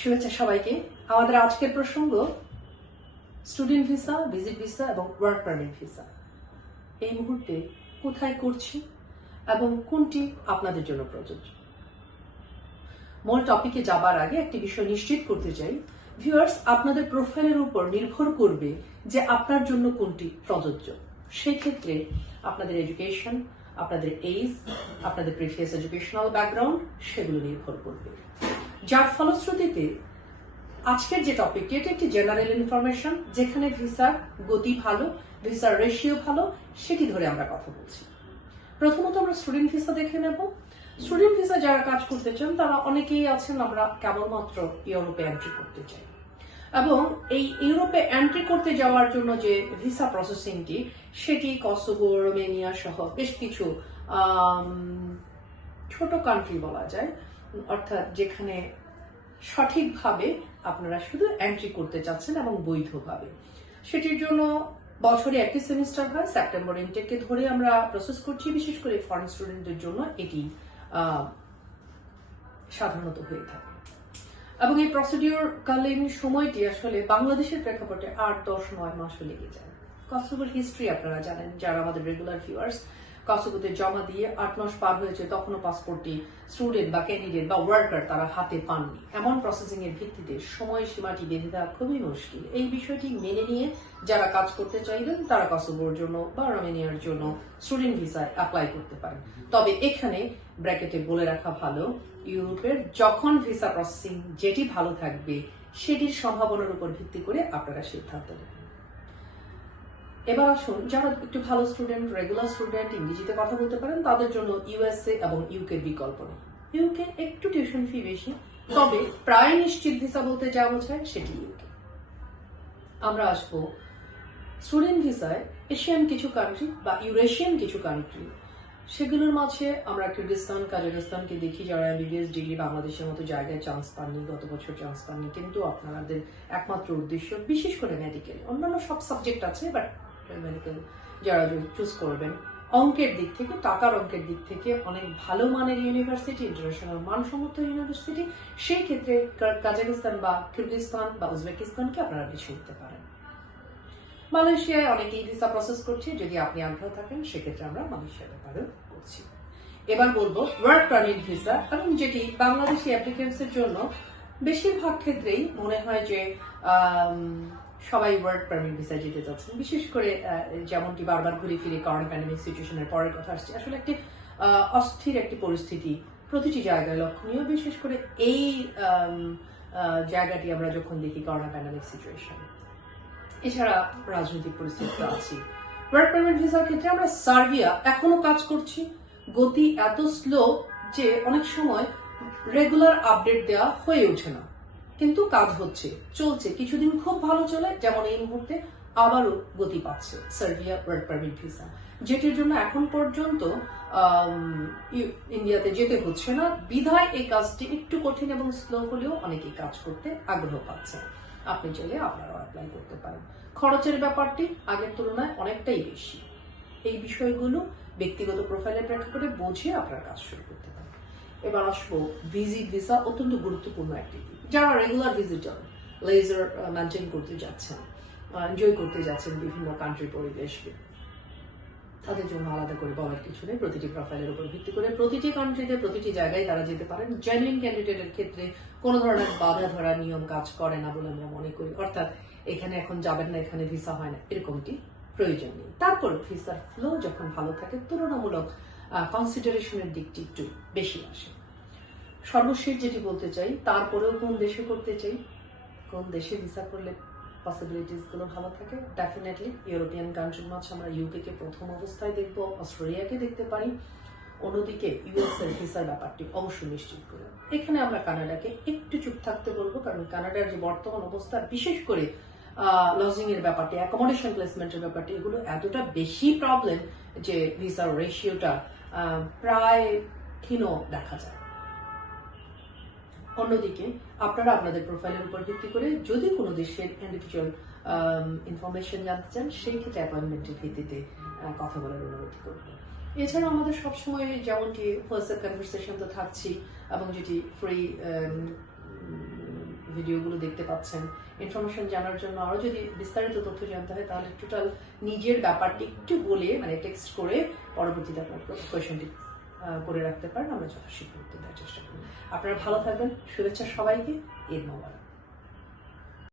শুভেচ্ছা সবাইকে। আমাদের আজকের প্রসঙ্গ স্টুডেন্ট ভিসা ভিজিট ভিসা এবং ওয়ার্ক পারমিট ভিসা এই মুহূর্তে কোথায় করছি এবং কোনটি আপনাদের জন্য প্রযোজ্য? মূল টপিকে যাবার আগে একটি বিষয় নিশ্চিত করতে চাই। ভিউয়ার্স আপনাদের প্রোফাইলের উপর নির্ভর করবে যে আপনার জন্য কোনটি প্রযোজ্য। সেই ক্ষেত্রে আপনাদের এডুকেশন আপনাদের এইজ আপনাদের প্রিভিয়াস এডুকেশনাল ব্যাকগ্রাউন্ড সেগুলো নির্ভর করবে। যার ফলশ্রুতিতে আজকের যে টপিকটি এটা একটি জেনারেল ইনফরমেশন যেখানে ভিসার গতি ভালো ভিসার রেশিও ভালো, সেটি ধরে আমরা কথা বলছি। প্রথমত আমরা স্টুডেন্ট ভিসা দেখে নেব। স্টুডেন্ট ভিসা যারা কাজ করতে চান, তারা অনেকেই আছেন, আমরা কেবলমাত্র ইউরোপে এন্ট্রি করতে চাই। এবং এই ইউরোপে এন্ট্রি করতে যাওয়ার জন্য যে ভিসা প্রসেসিংটি সেটি কসোভো রোমেনিয়া সহ বেশ কিছু ছোট কান্ট্রি বলা যায়। অর্থাৎ যেখানে সঠিকভাবে আপনারা শুধু এন্ট্রি করতে চাচ্ছেন এবং বৈধভাবে। সেটির জন্য বছরে একটি সেমিস্টার হয় সেপ্টেম্বর ইনটেককে ধরে আমরা প্রসেস করছি। বিশেষ করে ফরেন স্টুডেন্টদের জন্য এটি সাধারণত হয়ে থাকে। এবং এই প্রসিডিওর কালীন সময়টি আসলে বাংলাদেশের প্রেক্ষাপটে আট, দশ, নয় মাসও লেগে যায়। কসোভোর হিস্ট্রি আপনারা জানেন, যারা আমাদের রেগুলার ভিউয়ার্স কসোভোতে জমা দিয়ে আট মাস পার হয়েছে, তখনও পাসপোর্টটি স্টুডেন্ট বা ক্যান্ডিডেট বা ওয়ার্কার তারা হাতে পাননি। এমন প্রসেসিং এর ভিত্তিতে সময় সীমাটি বেঁধে দেওয়া খুবই মুশকিল। এই বিষয়টি মেনে নিয়ে যারা কাজ করতে চাইবেন, তারা কসোভোর জন্য বা রোমেনিয়ার জন্য স্টুডেন্ট ভিসায় অ্যাপ্লাই করতে পারেন। তবে এখানে ব্র্যাকেটে বলে রাখা ভালো, ইউরোপের যখন ভিসা প্রসেসিং যেটি ভালো থাকবে, সেটির সম্ভাবনার উপর ভিত্তি করে আপনারা সিদ্ধান্ত নেবেন। এবার আসুন, যারা একটু ভালো স্টুডেন্ট রেগুলার স্টুডেন্ট ইংরেজিতে কথা বলতে পারেন, তাদের জন্য ইউএসএ এবং ইউকে বিকল্প নেই। ইউকে একটু টিউশন ফি বেশি, তবে প্রায় নিশ্চিত ভিসা বলতে যা বোঝায় সেটি ইউকে আমরা আসব স্টুডেন্ট ভিসায় এশিয়ান কিছু কান্ট্রি বা ইউরেশিয়ান কিছু কান্ট্রি সেগুলোর মাঝে আমরা কিরগিস্তান কাজাকিস্তানকে দেখি যারা এমবিবিএস ডিগ্রি বাংলাদেশের মতো জায়গায় চান্স পাননি, গত বছর চান্স পাননি, কিন্তু আপনাদের একমাত্র উদ্দেশ্য, বিশেষ করে মেডিকেল অন্যান্য সব সাবজেক্ট আছে বাট মেডিকেল যারা চুজ করবেন, অঙ্কের দিক থেকে, টাকার অঙ্কের দিক থেকে অনেক ভালো মানের ইউনিভার্সিটি ইন্টারন্যাশনাল মানসম্মত ইউনিভার্সিটি সেই ক্ষেত্রে কাজাকিস্তান বা কিরগিস্তান বা উজবেকিস্তানকে আপনারা বেছে নিতে পারেন। মালয়েশিয়ায় অনেকেই ভিসা প্রসেস করছে, যদি আপনি আগ্রহ থাকেন, সেক্ষেত্রে আমরা মালয়েশিয়ার ব্যাপারেও করছি এবার বলব ওয়ার্ক পারমিট ভিসা এবং যেটি বাংলাদেশি অ্যাপ্লিকেন্টস এর জন্য, বেশিরভাগ ক্ষেত্রেই মনে হয় যে সবাই ওয়ার্ক পারমিট ভিসা যেতে চাচ্ছেন বিশেষ করে যেমনটি বারবার ঘুরে ফিরে করোনা প্যান্ডেমিক সিচুয়েশনের পরের কথা আসছে, আসলে একটি অস্থির একটি পরিস্থিতি প্রতিটি জায়গায় লক্ষণীয়। বিশেষ করে এই জায়গাটি আমরা যখন দেখি করোনা প্যান্ডেমিক সিচুয়েশন এছাড়া রাজনৈতিক পরিস্থিতি আছে। ওয়ার্ক পারমিট ভিসার ক্ষেত্রে আমরা সার্বিয়া এখনও কাজ করছি। গতি এত স্লো যে অনেক সময় রেগুলার আপডেট দেওয়া হয়ে ওঠে না। কিন্তু কাজ হচ্ছে, চলছে। কিছুদিন খুব ভালো চলে, যেমন এই মুহূর্তে আবারও গতি পাচ্ছে সার্বিয়া ওয়ার্ক পারমিট ভিসা যেটির জন্য এখন পর্যন্ত ইন্ডিয়াতে যেতে হচ্ছে না। বিধায় এই কাজটি একটু কঠিন এবং স্লো হলেও অনেকেই কাজ করতে আগ্রহ পাচ্ছে। আপনি চাইলে আপনারাও অ্যাপ্লাই করতে পারেন। খরচের ব্যাপারটি আগের তুলনায় অনেকটাই বেশি। এই বিষয়গুলো ব্যক্তিগত প্রোফাইলে প্রোফাইলের করে বুঝে আপনার কাজ শুরু করতে পারেন। এবার আসব ভিজিট ভিসা অত্যন্ত গুরুত্বপূর্ণ একটি যারা রেগুলার ভিজিটর লেজার মেনটেন করতে যাচ্ছেন এনজয় করতে যাচ্ছেন বিভিন্ন কান্ট্রি পরিবেশকে, তাদের জন্য আলাদা করে বলার কিছু নেই। প্রতিটি প্রোফাইলের উপর ভিত্তি করে প্রতিটি কান্ট্রিতে প্রতিটি জায়গায় তারা যেতে পারেন। জেনুইন ক্যান্ডিডেটের ক্ষেত্রে কোনো ধরনের বাধা ধরা নিয়ম কাজ করে না বলে আমরা মনে করি। অর্থাৎ এখানে এখন যাবেন না, এখানে ভিসা হয় না, এরকমটি প্রয়োজন নেই। তারপর ভিসার ফ্লো যখন ভালো থাকে, তুলনামূলক কনসিডারেশনের দিকটি একটু বেশি আসে। সর্বশেষ যেটি বলতে চাই, তারপরেও কোন দেশে করতে চাই, কোন দেশে ভিসা করলে পসিবিলিটিসগুলো ভালো থাকে ডেফিনেটলি ইউরোপিয়ান কান্ট্রির মাঝে আমরা ইউকে কে প্রথম অবস্থায় দেখব অস্ট্রেলিয়াকে দেখতে পারি, অন্যদিকে ইউএস এর ভিসার ব্যাপারটি অবশ্য নিশ্চিত করে। এখানে আমরা কানাডাকে একটু চুপ থাকতে বলব, কারণ কানাডার যে বর্তমান অবস্থা, বিশেষ করে লজিং এর ব্যাপারটি অ্যাকোমোডেশন প্লেসমেন্টের ব্যাপারটি, এগুলো এতটা বেশি প্রবলেম যে ভিসার রেশিওটা প্রায় ক্ষীণ দেখা যায়। অন্যদিকে আপনারা আপনাদের প্রোফাইলের উপর ভিত্তি করে যদি কোনো দেশের ইন্ডিভিজুয়াল ইনফরমেশন জানতে চান, সেই ক্ষেত্রে অ্যাপয়েন্টমেন্টের ভিত্তিতে কথা বলার অনুরোধ করব। এছাড়া আমাদের সবসময় যেমনটি হোয়াটসঅ্যাপ কনভারসেশন তো থাকছি এবং যেটি ফ্রি ভিডিওগুলো দেখতে পাচ্ছেন ইনফরমেশন জানার জন্য আরও যদি বিস্তারিত তথ্য জানতে হয়, তাহলে টোটাল নিজের ব্যাপারটি একটু বলে মানে টেক্সট করে পরবর্তীতে আপনার কোয়েশনটি করে রাখতে পারেন, আমরা যথাশীঘ্র উত্তর দেওয়ার চেষ্টা করি আপনারা ভালো থাকবেন, শুভেচ্ছা সবাইকে এর মোবারক।